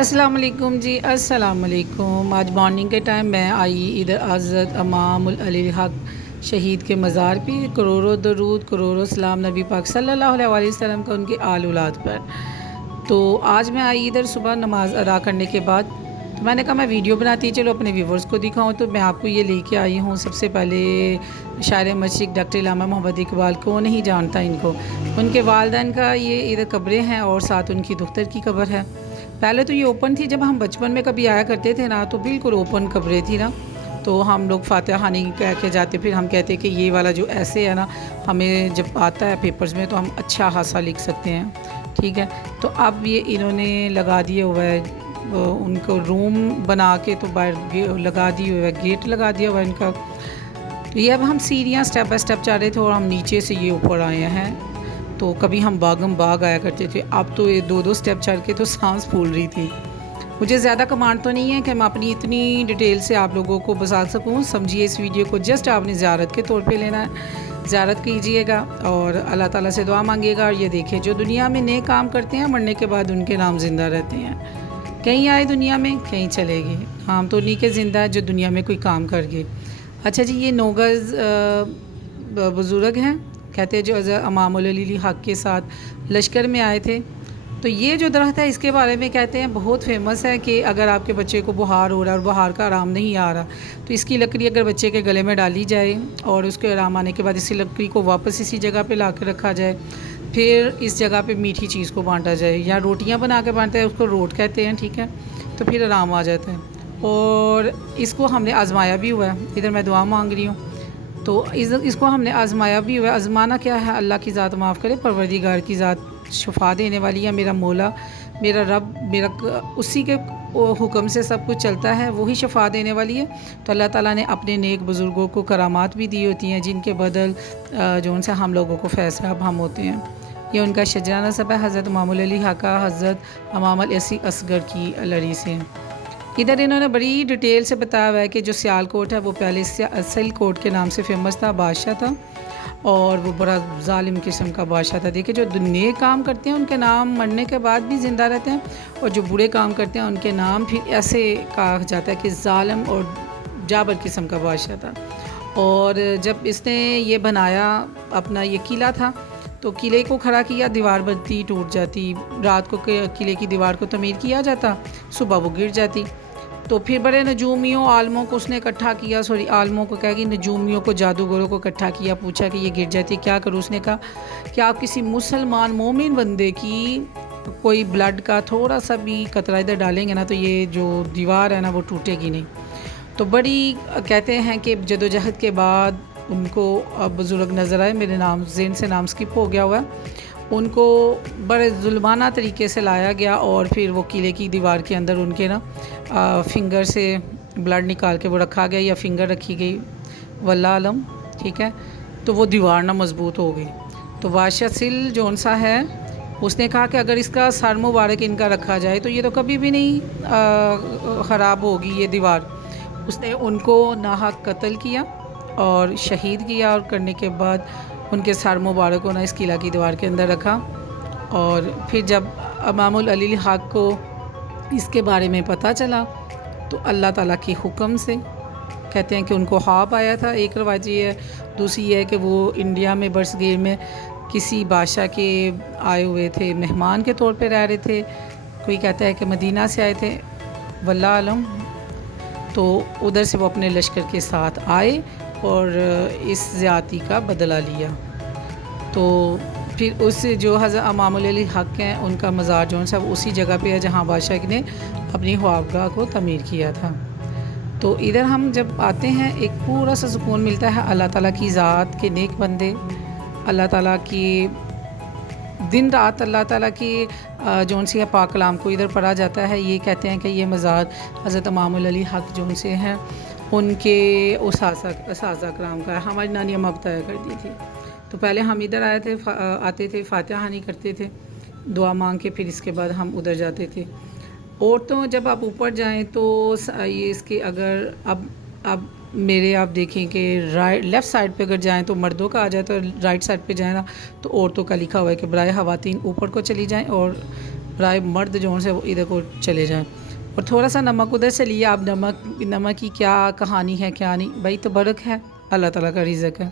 अस्सलाम वालेकुम जी। अस्सलाम वालेकुम। आज मॉर्निंग के टाइम मैं आई इधर हज़रत इमामुल अली हक़ शहीद के मज़ार पे। करोड़ों दरूद करोड़ों सलाम नबी पाक सल्लल्लाहु अलैहि वसल्लम का उनके आल औलाद पर। तो आज मैं आई इधर सुबह नमाज़ अदा करने के बाद, तो मैंने कहा मैं वीडियो बनाती चलो अपने व्यूवर्स को दिखाऊं। तो मैं आपको ये लेके आई हूँ। सबसे पहले शायर मशरिक़ डॉक्टर इलामा मोहम्मद इकबाल, कौन नहीं जानता इनको। उनके वालिदैन का ये इधर कब्रें हैं और साथ उनकी दुख्तर की कब्र है। पहले तो ये ओपन थी, जब हम बचपन में कभी आया करते थे ना तो बिल्कुल ओपन कब्रें थी ना। तो हम लोग फातिहा खानी कह के जाते, फिर हम कहते कि ये वाला जो ऐसे है ना, हमें जब आता है पेपर्स में तो हम अच्छा खासा लिख सकते हैं। ठीक है, तो अब ये इन्होंने लगा दिया हुआ है उनको रूम बना के, तो बाहर लगा दिए हुआ है, गेट लगा दिया हुआ है इनका। तो ये अब हम सीढ़ियाँ स्टेप बाय स्टेप जा रहे थे और हम नीचे से ये ऊपर आए हैं। तो कभी हम बागम बाग आया करते थे, अब तो ये दो स्टेप चढ़ के तो सांस फूल रही थी। मुझे ज़्यादा कमांड तो नहीं है कि मैं अपनी इतनी डिटेल से आप लोगों को बता सकूं। समझिए इस वीडियो को जस्ट आपने ज़ियारत के तौर पे लेना है। ज़ियारत कीजिएगा और अल्लाह ताला से दुआ मांगिएगा। और ये देखिए, जो दुनिया में नेक काम करते हैं मरने के बाद उनके नाम ज़िंदा रहते हैं। कहीं आए दुनिया में कहीं चले गए, हम तो उन्हीं के ज़िंदा है जो दुनिया में कोई काम कर गए। अच्छा जी, ये 9 गज़ बुज़ुर्ग हैं, कहते हैं जो इमामुल अली हक़ के साथ लश्कर में आए थे। तो ये जो दरख्त है इसके बारे में कहते हैं बहुत फेमस है कि अगर आपके बच्चे को बुखार हो रहा है और बुखार का आराम नहीं आ रहा, तो इसकी लकड़ी अगर बच्चे के गले में डाली जाए और उसके आराम आने के बाद इसी लकड़ी को वापस इसी जगह पे ला कर रखा जाए, फिर इस जगह पे मीठी चीज़ को बांटा जाए, या रोटियां बना के बांटते हैं, उसको रोट कहते हैं। ठीक है, तो फिर आराम आ जाता है। और इसको हमने आजमाया भी हुआ है। इधर मैं दुआ मांग रही हूँ। तो इसको हमने आजमाया भी हुआ है। आजमाना क्या है, अल्लाह की ज़ात माफ़ करे, परवरदिगार की ज़ात शफा देने वाली है। मेरा मौला, मेरा रब, मेरा उसी के हुक्म से सब कुछ चलता है, वही शफा देने वाली है। तो अल्लाह ताला ने अपने नेक बुज़ुर्गों को करामात भी दी होती हैं, जिनके बदल जो उनसे हम लोगों को फैसला अब हम होते हैं। ये उनका शजरा नसब है हज़रत इमामुल अली हक़ हज़रत इमामुल असगर की लड़ी से। इधर इन्होंने बड़ी डिटेल से बताया हुआ है कि जो सियालकोट है वो पहले सियालकोट के नाम से फेमस था, बादशाह था, और वो बड़ा जालिम किस्म का बादशाह था। देखिए, जो नेक काम करते हैं उनके नाम मरने के बाद भी ज़िंदा रहते हैं, और जो बुरे काम करते हैं उनके नाम फिर ऐसे कहा जाता है कि जालिम और जाबर किस्म का बादशाह था। और जब इसने ये बनाया, अपना ये किला था, तो किले को खड़ा किया, दीवार बनती टूट जाती, रात को किले की दीवार को तमीर किया जाता, सुबह वो गिर जाती। तो फिर बड़े नजूमियों आलमों को उसने इकट्ठा किया, आलमों को कहेगी, नजूमियों को, जादूगरों को इकट्ठा किया, पूछा कि ये गिर जाती क्या करूँ। उसने कहा कि आप किसी मुसलमान मोमिन बंदे की कोई ब्लड का थोड़ा सा भी कतरा इधर डालेंगे ना, तो ये जो दीवार है ना वो टूटेगी नहीं। तो बड़ी कहते हैं कि जदोजहद के बाद उनको अब बुज़ुर्ग नज़र आए, मेरे नाम ज़ेन से नाम स्किप हो गया हुआ है, उनको बड़े जुल्माना तरीके से लाया गया और फिर वो किले की दीवार के अंदर उनके ना फिंगर से ब्लड निकाल के वो रखा गया, या फिंगर रखी गई, वल्लाह आलम। ठीक है, तो वो दीवार ना मजबूत हो गई। तो बादशाह सिल जौन सा है, उसने कहा कि अगर इसका सर मुबारक इनका रखा जाए तो ये तो कभी भी नहीं ख़राब होगी ये दीवार। उसने उनको नाहक कत्ल किया और शहीद किया, और करने के बाद उनके सर मुबारक को ना इस किला की दीवार के अंदर रखा। और फिर जब इमामुल अली हक़ को इसके बारे में पता चला, तो अल्लाह ताला के हुक्म से कहते हैं कि उनको ख्वाब आया था। एक रवायत ये है, दूसरी ये है कि वो इंडिया में बरसगीर में किसी बादशाह के आए हुए थे, मेहमान के तौर पे रह रहे थे। कोई कहता है कि मदीना से आए थे, वल्लाह आलम। तो उधर से वो अपने लश्कर के साथ आए और इस ज़्यादती का बदला लिया। तो फिर उस जो हज़रत इमामुल अली हक़ हैं, उनका मज़ार जो है वो उसी जगह पे है जहाँ बादशाह ने अपनी ख्वाबगाह को तमीर किया था। तो इधर हम जब आते हैं एक पूरा सा सुकून मिलता है। अल्लाह ताला की ज़ात के नेक बंदे, अल्लाह ताला की दिन रात अल्लाह ताला की जौन सी है पाक कलाम को इधर पढ़ा जाता है। ये कहते हैं कि ये मज़ार हज़रत इमामुल अली हक़ जौन से हैं उनके उसासा कराम का है। हमारी नानी अम्मा बताया करती थी। तो पहले हम इधर आते थे, फातिहा खानी करते थे, दुआ मांग के, फिर इसके बाद हम उधर जाते थे। और तो जब आप ऊपर जाएं तो ये इसके अगर अब मेरे आप देखें कि लेफ़्ट साइड पे अगर जाएं तो मर्दों का आ जाए, तो राइट साइड पे जाए ना तो औरतों का लिखा हुआ है कि बराए ख़वातीन ऊपर को चली जाएं, और برائے مرد جو سے وہ ادھر کو چلے جائیں. اور تھوڑا سا نمک ادھر سے لیا. اب نمک کی کیا کہانی ہے کیا نہیں بھائی, تبرک ہے, اللہ تعالیٰ کا رزق ہے,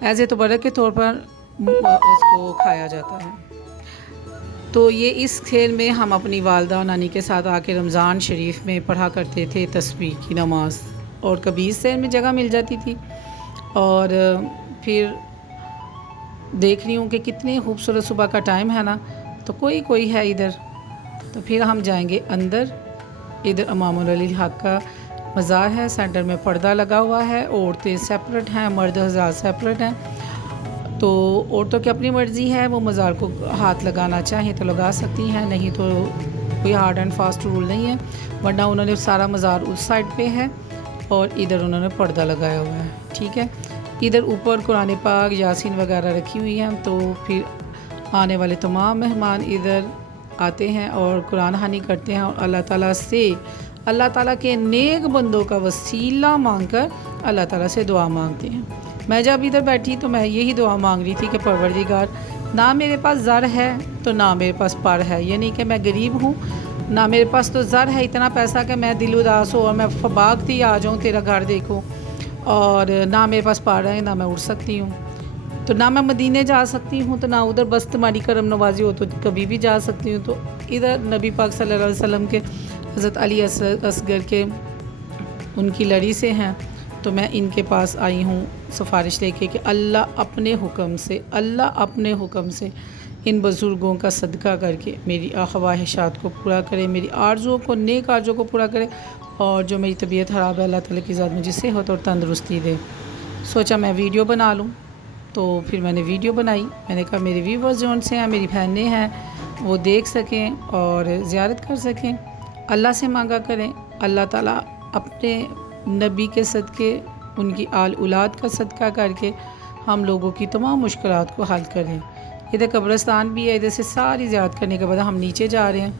ایز اے تبرک کے طور پر اس کو کھایا جاتا ہے. تو یہ اس کھیل میں ہم اپنی والدہ اور نانی کے ساتھ آ کے رمضان شریف میں پڑھا کرتے تھے تسبیح کی نماز, اور کبھی اس سیر میں جگہ مل جاتی تھی. اور پھر دیکھ رہی ہوں کہ کتنی خوبصورت صبح کا ٹائم ہے نا, تو کوئی ہے ادھر, تو پھر ہم جائیں گے اندر. ادھر امام علی الحق کا مزار ہے, سینٹر میں پردہ لگا ہوا ہے, عورتیں سیپریٹ ہیں, مرد حضرات سیپریٹ ہیں. تو عورتوں کی اپنی مرضی ہے, وہ مزار کو ہاتھ لگانا چاہیں تو لگا سکتی ہیں, نہیں تو کوئی ہارڈ اینڈ فاسٹ رول نہیں ہے. ورنہ انہوں نے سارا مزار اس سائڈ پہ ہے اور ادھر انہوں نے پردہ لگایا ہوا ہے. ٹھیک ہے, ادھر اوپر قرآن پاک یاسین وغیرہ رکھی ہوئی ہیں. تو پھر آنے والے تمام مہمان ادھر آتے ہیں اور قرآن خوانی کرتے ہیں, اور اللہ تعالیٰ سے, اللہ تعالیٰ کے نیک بندوں کا وسیلہ مانگ کر اللہ تعالیٰ سے دعا مانگتے ہیں. میں جب ادھر بیٹھی تو میں یہی دعا مانگ رہی تھی کہ پروردگار, نہ میرے پاس زر ہے تو نہ میرے پاس پر ہے, یہ نہیں کہ میں غریب ہوں, نہ میرے پاس تو زر ہے اتنا پیسہ کہ میں دل اداس ہو اور میں بھاگتی آ جاؤں تیرا گھر دیکھو, اور نہ میرے پاس پر ہے, نہ میں اڑ سکتی ہوں, تو نہ میں مدینے جا سکتی ہوں, تو نہ ادھر بس تمہاری کرم نوازی ہو تو کبھی بھی جا سکتی ہوں. تو ادھر نبی پاک صلی اللہ علیہ وسلم کے حضرت علی اصغر کے ان کی لڑی سے ہیں, تو میں ان کے پاس آئی ہوں سفارش لے کے کہ اللہ اپنے حکم سے ان بزرگوں کا صدقہ کر کے میری خواہشات کو پورا کرے, میری آرزوؤں کو, نیک آرزوؤں کو پورا کرے, اور جو میری طبیعت خراب ہے اللہ تعالیٰ کی ذات مجھے صحت اور تندرستی دے. سوچا میں ویڈیو بنا لوں, تو پھر میں نے ویڈیو بنائی. میں نے کہا میرے ویورز جون سے ہیں, میری بہنیں ہیں, وہ دیکھ سکیں اور زیارت کر سکیں. اللہ سے مانگا کریں, اللہ تعالیٰ اپنے نبی کے صدقے, ان کی آل اولاد کا صدقہ کر کے ہم لوگوں کی تمام مشکلات کو حل کریں. ادھر قبرستان بھی ہے, ادھر سے ساری زیارت کرنے کے بعد ہم نیچے جا رہے ہیں.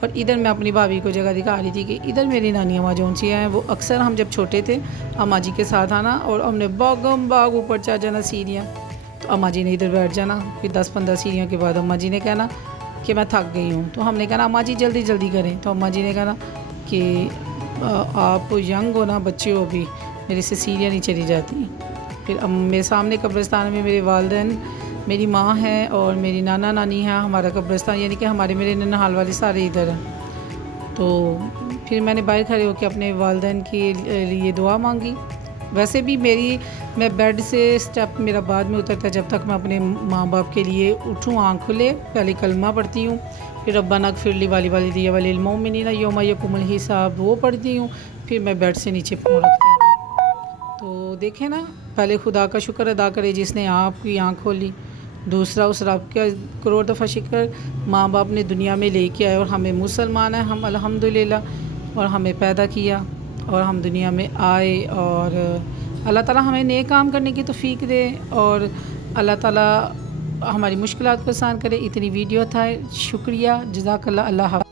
اور ادھر میں اپنی بھابھی کو جگہ دکھا رہی تھی کہ ادھر میری نانی اماں جون سی ہیں, وہ اکثر ہم جب چھوٹے تھے اماں جی کے ساتھ آنا, اور ہم نے باغ اوپر چڑھ جانا سیڑھیاں, تو اماں جی نے ادھر بیٹھ جانا. پھر 10-15 سیڑھیوں کے بعد اماں جی نے کہنا کہ میں تھک گئی ہوں, تو ہم نے کہنا اماں جی جلدی کریں, تو اماں جی نے کہنا کہ آپ ینگ ہو نا, بچے ہو بھی, میرے سے سیڑھیاں نہیں چلی جاتی. پھر میرے سامنے قبرستان میں میرے والدین, میری ماں ہے اور میری نانا نانی ہے. ہمارا قبرستان یعنی کہ میرے ننہال والے سارے ادھر ہیں. تو پھر میں نے باہر کھڑے ہو کے اپنے والدین کے لیے دعا مانگی. ویسے بھی میں بیڈ سے سٹیپ میرا بعد میں اترتا ہے, جب تک میں اپنے ماں باپ کے لیے اٹھوں آنکھ کھلے پہلے کلمہ پڑھتی ہوں, پھر ربنا اغفر لی والوالدی وللمؤمنین یوم یقوم الحساب وہ پڑھتی ہوں, پھر میں بیڈ سے نیچے پاؤں رکھتی ہوں. تو دیکھیں نا, پہلے خدا کا شکر ادا کرے جس نے آپ کی آنکھ کھولی, دوسرا اس رب کا کروڑ دفعہ شکر, ماں باپ نے دنیا میں لے کے آئے اور ہمیں مسلمان ہیں ہم الحمدللہ, اور ہمیں پیدا کیا اور ہم دنیا میں آئے, اور اللہ تعالیٰ ہمیں نیک کام کرنے کی توفیق دے, اور اللہ تعالیٰ ہماری مشکلات کو آسان کرے. اتنی ویڈیو تھا, شکریہ, جزاک اللہ. اللہ حافظ.